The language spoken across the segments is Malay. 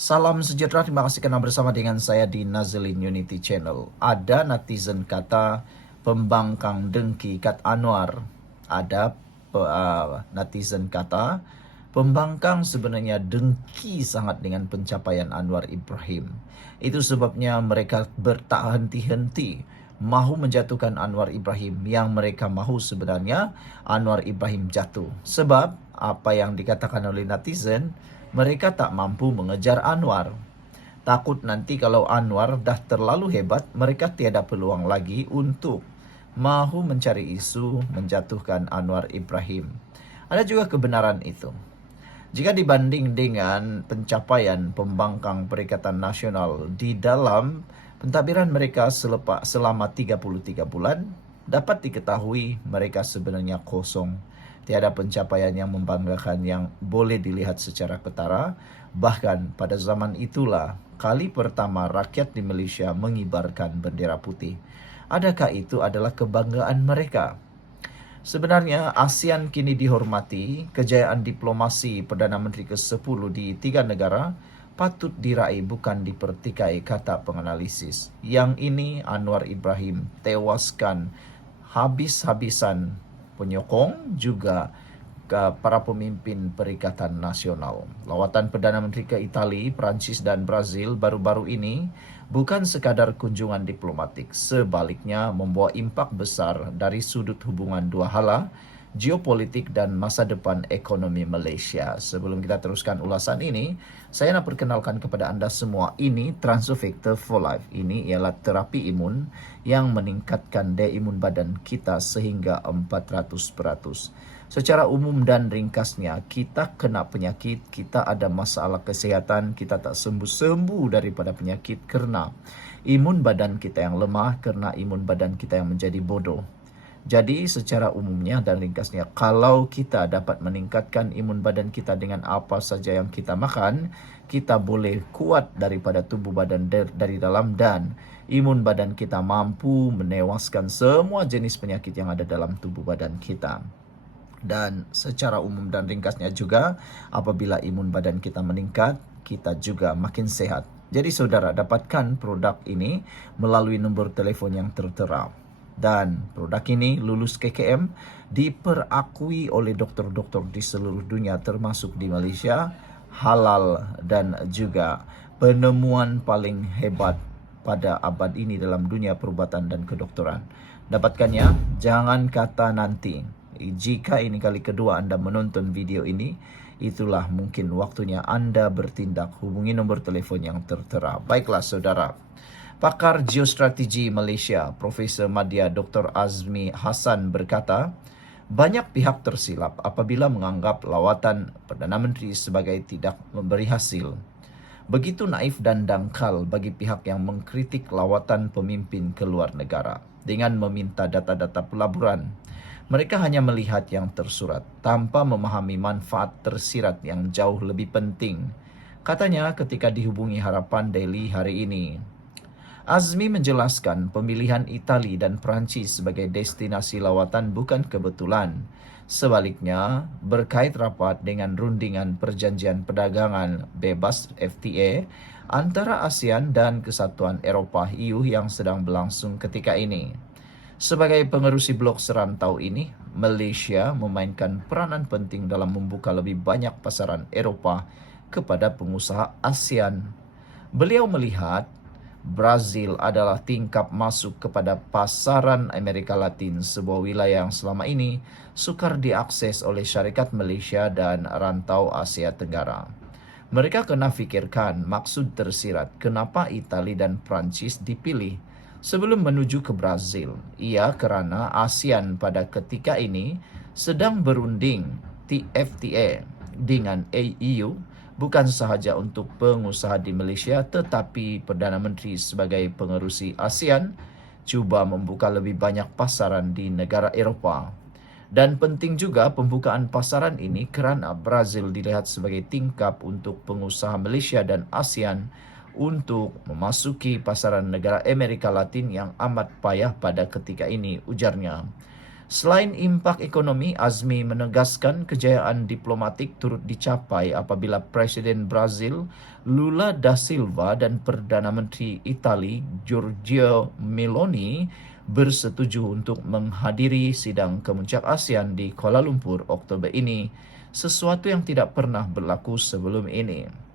Salam sejahtera, terima kasih karena bersama dengan saya di Nazlin Unity Channel. Ada netizen kata pembangkang dengki Kat Anwar. Ada netizen kata pembangkang sebenarnya dengki sangat dengan pencapaian Anwar Ibrahim. Itu sebabnya mereka tak henti-henti mahu menjatuhkan Anwar Ibrahim. Yang mereka mahu sebenarnya Anwar Ibrahim jatuh. Sebab apa yang dikatakan oleh netizen, mereka tak mampu mengejar Anwar. Takut nanti kalau Anwar dah terlalu hebat, mereka tiada peluang lagi untuk mahu mencari isu menjatuhkan Anwar Ibrahim. Ada juga kebenaran itu. Jika dibanding dengan pencapaian pembangkang Perikatan Nasional di dalam pentadbiran mereka selama 33 bulan, dapat diketahui mereka sebenarnya kosong. Tiada pencapaian yang membanggakan yang boleh dilihat secara ketara. Bahkan pada zaman itulah kali pertama rakyat di Malaysia mengibarkan bendera putih. Adakah itu adalah kebanggaan mereka? Sebenarnya ASEAN kini dihormati, kejayaan diplomasi Perdana Menteri ke-10 di 3 negara patut diraih bukan dipertikai, kata penganalisis. Yang ini Anwar Ibrahim tewaskan habis-habisan penyokong juga ke para pemimpin Perikatan Nasional. Lawatan Perdana Menteri ke Itali, Perancis dan Brazil baru-baru ini bukan sekadar kunjungan diplomatik, sebaliknya membawa impak besar dari sudut hubungan dua hala, geopolitik dan masa depan ekonomi Malaysia. Sebelum kita teruskan ulasan ini, saya nak perkenalkan kepada anda semua, ini Transofactor for Life. Ini ialah terapi imun yang meningkatkan daya imun badan kita sehingga 400%. Secara umum dan ringkasnya, kita kena penyakit, kita ada masalah kesihatan, kita tak sembuh-sembuh daripada penyakit kerana imun badan kita yang lemah, kerana imun badan kita yang menjadi bodoh. Jadi secara umumnya dan ringkasnya, kalau kita dapat meningkatkan imun badan kita dengan apa saja yang kita makan, kita boleh kuat daripada tubuh badan dari dalam dan imun badan kita mampu menewaskan semua jenis penyakit yang ada dalam tubuh badan kita. Dan secara umum dan ringkasnya juga, apabila imun badan kita meningkat, kita juga makin sehat. Jadi saudara, dapatkan produk ini melalui nombor telefon yang tertera. Dan produk ini lulus KKM, diperakui oleh doktor-doktor di seluruh dunia termasuk di Malaysia, halal dan juga penemuan paling hebat pada abad ini dalam dunia perubatan dan kedokteran. Dapatkannya, jangan kata nanti. Jika ini kali kedua anda menonton video ini, itulah mungkin waktunya anda bertindak. Hubungi nombor telefon yang tertera. Baiklah saudara, pakar geostrategi Malaysia, Profesor Madya Dr. Azmi Hassan berkata, banyak pihak tersilap apabila menganggap lawatan Perdana Menteri sebagai tidak memberi hasil. Begitu naif dan dangkal bagi pihak yang mengkritik lawatan pemimpin ke luar negara dengan meminta data-data pelaburan. Mereka hanya melihat yang tersurat tanpa memahami manfaat tersirat yang jauh lebih penting. Katanya ketika dihubungi Harapan Daily hari ini. Azmi menjelaskan pemilihan Itali dan Perancis sebagai destinasi lawatan bukan kebetulan. Sebaliknya, berkait rapat dengan rundingan perjanjian perdagangan bebas FTA antara ASEAN dan Kesatuan Eropah EU yang sedang berlangsung ketika ini. Sebagai pengerusi blok serantau ini, Malaysia memainkan peranan penting dalam membuka lebih banyak pasaran Eropah kepada pengusaha ASEAN. Beliau melihat Brazil adalah tingkap masuk kepada pasaran Amerika Latin, sebuah wilayah yang selama ini sukar diakses oleh syarikat Malaysia dan rantau Asia Tenggara. Mereka kena fikirkan maksud tersirat kenapa Itali dan Perancis dipilih sebelum menuju ke Brazil. Ia kerana ASEAN pada ketika ini sedang berunding FTA dengan EU, bukan sahaja untuk pengusaha di Malaysia, tetapi Perdana Menteri sebagai pengerusi ASEAN cuba membuka lebih banyak pasaran di negara Eropah. Dan penting juga pembukaan pasaran ini kerana Brazil dilihat sebagai tingkap untuk pengusaha Malaysia dan ASEAN untuk memasuki pasaran negara Amerika Latin yang amat payah pada ketika ini, ujarnya. Selain impak ekonomi, Azmi menegaskan kejayaan diplomatik turut dicapai apabila Presiden Brazil Lula da Silva dan Perdana Menteri Itali Giorgia Meloni bersetuju untuk menghadiri sidang kemuncak ASEAN di Kuala Lumpur Oktober ini, sesuatu yang tidak pernah berlaku sebelum ini.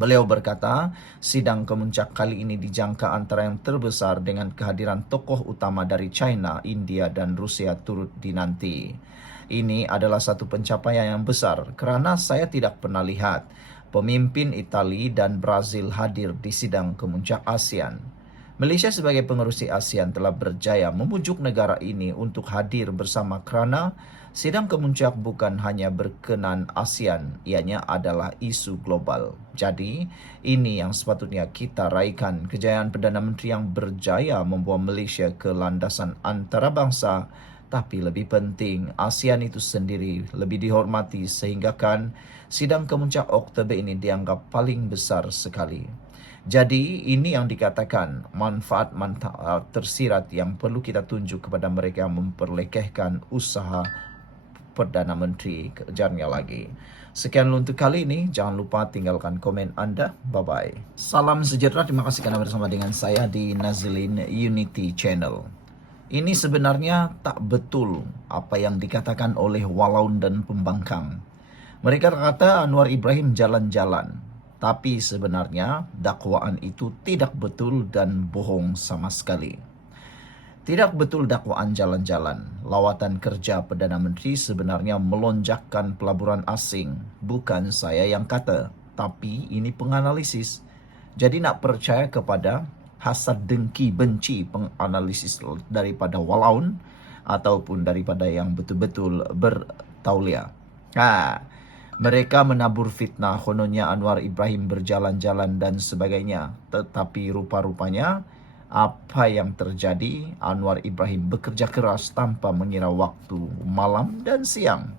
Beliau berkata, sidang kemuncak kali ini dijangka antara yang terbesar dengan kehadiran tokoh utama dari China, India, dan Rusia turut dinanti. Ini adalah satu pencapaian yang besar kerana saya tidak pernah lihat pemimpin Itali dan Brazil hadir di sidang kemuncak ASEAN. Malaysia sebagai pengerusi ASEAN telah berjaya memujuk negara ini untuk hadir bersama kerana sidang kemuncak bukan hanya berkenan ASEAN, ianya adalah isu global. Jadi, ini yang sepatutnya kita raikan, kejayaan Perdana Menteri yang berjaya membawa Malaysia ke landasan antarabangsa. Tapi lebih penting, ASEAN itu sendiri lebih dihormati sehinggakan sidang kemuncak Oktober ini dianggap paling besar sekali. Jadi ini yang dikatakan manfaat tersirat yang perlu kita tunjuk kepada mereka yang memperlekehkan usaha Perdana Menteri, kejarnya lagi. Sekian untuk kali ini. Jangan lupa tinggalkan komen Anda. Bye-bye. Salam sejahtera. Terima kasih karena bersama dengan saya di Nazilin Unity Channel. Ini sebenarnya tak betul apa yang dikatakan oleh Walaun dan pembangkang. Mereka kata Anwar Ibrahim jalan-jalan. Tapi sebenarnya dakwaan itu tidak betul dan bohong sama sekali. Tidak betul dakwaan jalan-jalan. Lawatan kerja Perdana Menteri sebenarnya melonjakkan pelaburan asing. Bukan saya yang kata, tapi ini penganalisis. Jadi nak percaya kepada hasad dengki benci penganalisis daripada Walaun ataupun daripada yang betul-betul bertauliah. Mereka menabur fitnah kononnya Anwar Ibrahim berjalan-jalan dan sebagainya. Tetapi rupa-rupanya apa yang terjadi, Anwar Ibrahim bekerja keras tanpa mengira waktu malam dan siang.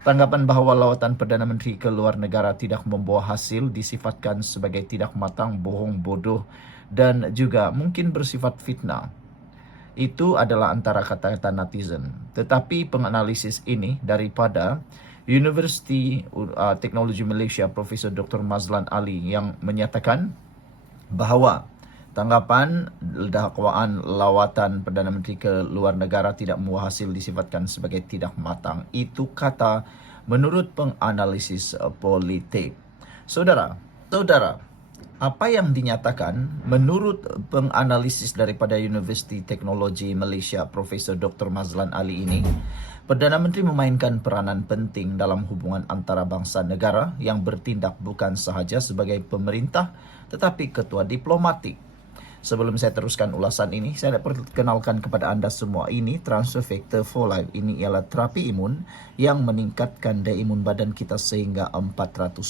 Tanggapan bahawa lawatan Perdana Menteri ke luar negara tidak membawa hasil disifatkan sebagai tidak matang, bohong, bodoh dan juga mungkin bersifat fitnah. Itu adalah antara kata-kata netizen. Tetapi penganalisis ini daripada Universiti Teknologi Malaysia Profesor Dr. Mazlan Ali yang menyatakan bahawa tanggapan dakwaan lawatan Perdana Menteri ke luar negara tidak membawa hasil disifatkan sebagai tidak matang. Itu kata menurut penganalisis politik. Saudara, apa yang dinyatakan menurut penganalisis daripada Universiti Teknologi Malaysia Profesor Dr. Mazlan Ali ini, Perdana Menteri memainkan peranan penting dalam hubungan antara bangsa negara yang bertindak bukan sahaja sebagai pemerintah tetapi ketua diplomatik. Sebelum saya teruskan ulasan ini, saya nak perkenalkan kepada anda semua ini Transfer Factor for Life. Ini ialah terapi imun yang meningkatkan daya imun badan kita sehingga 400%.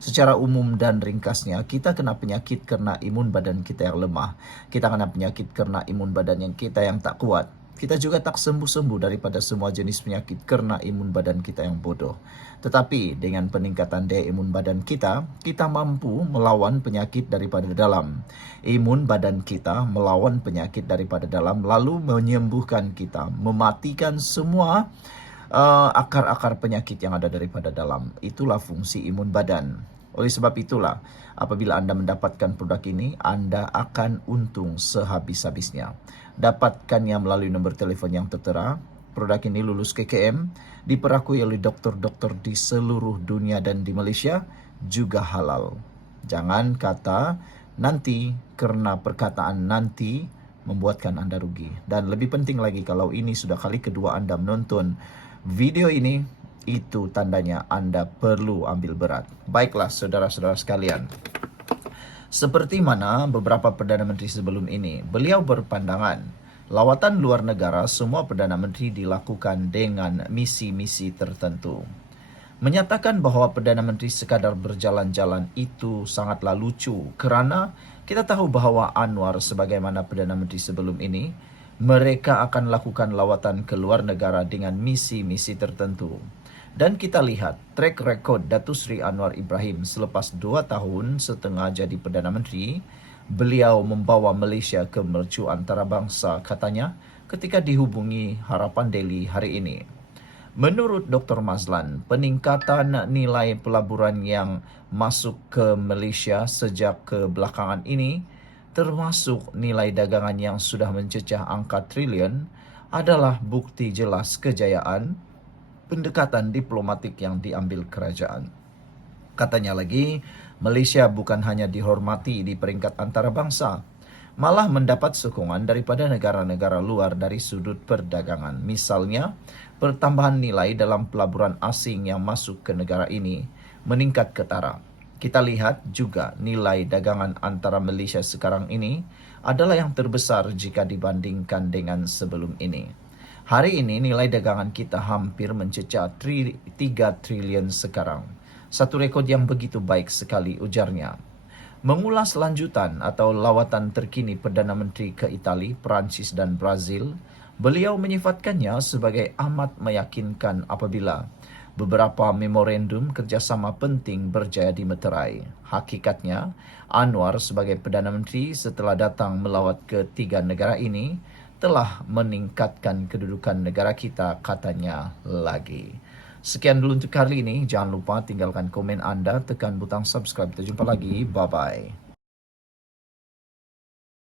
Secara umum dan ringkasnya, kita kena penyakit kerana imun badan kita yang lemah. Kita kena penyakit kerana imun badan kita yang tak kuat. Kita juga tak sembuh-sembuh daripada semua jenis penyakit kerana imun badan kita yang bodoh. Tetapi dengan peningkatan daya imun badan kita mampu melawan penyakit daripada dalam. Imun badan kita melawan penyakit daripada dalam lalu menyembuhkan kita, mematikan semua akar-akar penyakit yang ada daripada dalam. Itulah fungsi imun badan. Oleh sebab itulah, apabila anda mendapatkan produk ini, anda akan untung sehabis-habisnya. Dapatkannya melalui nombor telefon yang tertera. Produk ini lulus KKM, diperakui oleh doktor-doktor di seluruh dunia dan di Malaysia, juga halal. Jangan kata nanti, kerana perkataan nanti membuatkan anda rugi. Dan lebih penting lagi, kalau ini sudah kali kedua anda menonton video ini, itu tandanya anda perlu ambil berat. Baiklah saudara-saudara sekalian. Seperti mana beberapa Perdana Menteri sebelum ini, beliau berpandangan lawatan luar negara semua Perdana Menteri dilakukan dengan misi-misi tertentu. Menyatakan bahawa Perdana Menteri sekadar berjalan-jalan itu sangatlah lucu kerana kita tahu bahawa Anwar sebagaimana Perdana Menteri sebelum ini, mereka akan lakukan lawatan ke luar negara dengan misi-misi tertentu. Dan kita lihat track record Datuk Seri Anwar Ibrahim selepas 2 tahun setengah jadi Perdana Menteri, beliau membawa Malaysia ke mercu antarabangsa katanya ketika dihubungi Harapan Daily hari ini. Menurut Dr. Mazlan, peningkatan nilai pelaburan yang masuk ke Malaysia sejak kebelakangan ini, termasuk nilai dagangan yang sudah mencecah angka triliun, adalah bukti jelas kejayaan pendekatan diplomatik yang diambil kerajaan. Katanya lagi, Malaysia bukan hanya dihormati di peringkat antarabangsa, malah mendapat sokongan daripada negara-negara luar dari sudut perdagangan. Misalnya, pertambahan nilai dalam pelaburan asing yang masuk ke negara ini meningkat ketara. Kita lihat juga nilai dagangan antara Malaysia sekarang ini adalah yang terbesar jika dibandingkan dengan sebelum ini. Hari ini nilai dagangan kita hampir mencecah 3 triliun sekarang. Satu rekod yang begitu baik sekali, ujarnya. Mengulas lanjutan atau lawatan terkini Perdana Menteri ke Itali, Perancis dan Brazil, beliau menyifatkannya sebagai amat meyakinkan apabila beberapa memorandum kerjasama penting berjaya dimeterai. Hakikatnya, Anwar sebagai Perdana Menteri setelah datang melawat ke 3 negara ini telah meningkatkan kedudukan negara kita, katanya lagi. Sekian dulu untuk kali ini. Jangan lupa tinggalkan komen anda, tekan butang subscribe. Kita jumpa lagi. Bye-bye.